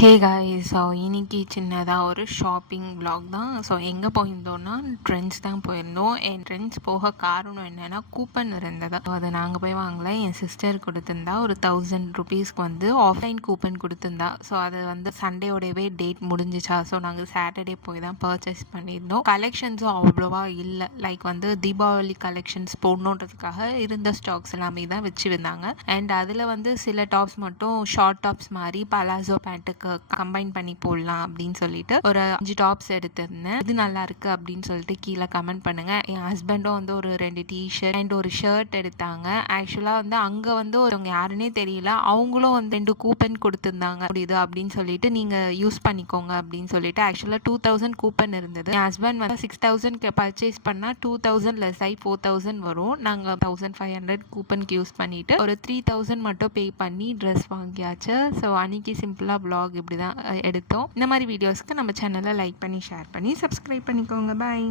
Hey guys, so இன்னைக்கு சின்னதாக ஒரு ஷாப்பிங் vlog தான். ஸோ எங்கே போயிருந்தோம்னா ட்ரெண்ட்ஸ் தான் போயிருந்தோம். என் ட்ரெண்ட்ஸ் போக காரணம் என்னென்னா கூப்பன் இருந்தது. ஸோ அதை நாங்கள் போய் வாங்கல, என் சிஸ்டர் கொடுத்துருந்தா. ஒரு 1000 ருபீஸ்க்கு வந்து ஆஃப்லைன் கூப்பன் கொடுத்துருந்தா. ஸோ அது வந்து சண்டேயோடவே டேட் முடிஞ்சிச்சா. ஸோ நாங்கள் சாட்டர்டே போய் தான் பர்ச்சேஸ் பண்ணியிருந்தோம். கலெக்ஷன்ஸும் அவ்வளோவா இல்லை. லைக் வந்து தீபாவளி கலெக்ஷன்ஸ் போடணுன்றதுக்காக இருந்த ஸ்டாக்ஸ் எல்லாமே தான் வச்சுருந்தாங்க. அண்ட் அதில் வந்து சில டாப்ஸ் மட்டும் ஷார்ட் டாப்ஸ் மாதிரி பலாசோ பேண்ட்டுக்கு கம்பைன் பண்ணி போடலாம் அப்படின்னு சொல்லிட்டு ஒரு 5 டாப்ஸ் எடுத்திருந்தேன். இது நல்லா இருக்கு அப்படின்னு சொல்லிட்டு கீழே கமெண்ட் பண்ணுங்க. என் ஹஸ்பண்டும் வந்து ஒரு 2 டிஷர்ட் அண்ட் ஒரு ஷர்ட் எடுத்தாங்க. ஆக்சுவலா வந்து அங்க வந்து ஒருவங்க யாருன்னே தெரியல, அவங்களும் வந்து 2 கூப்பன் கொடுத்துருந்தாங்க. முடியுது அப்படின்னு சொல்லிட்டு நீங்க யூஸ் பண்ணிக்கோங்க அப்படின்னு சொல்லிட்டு ஆக்சுவலா 2000 கூப்பன் இருந்தது. என் ஹஸ்பண்ட் வந்து 6000 பர்ச்சேஸ் பண்ணா 2000 லெஸ் ஆகி 4000 வரும். நாங்க 1500 கூப்பனுக்கு யூஸ் பண்ணிட்டு ஒரு 3000 மட்டும் பே பண்ணி ட்ரெஸ் வாங்கியாச்சு. ஸோ அன்னைக்கு சிம்பிளா vlog இப்படி தான் எடுத்தோம். இந்த மாதிரி வீடியோஸ்க்கு நம்ம சேனலை லைக் பண்ணி ஷேர் பண்ணி சப்ஸ்கிரைப் பண்ணிக்கோங்க. பாய்.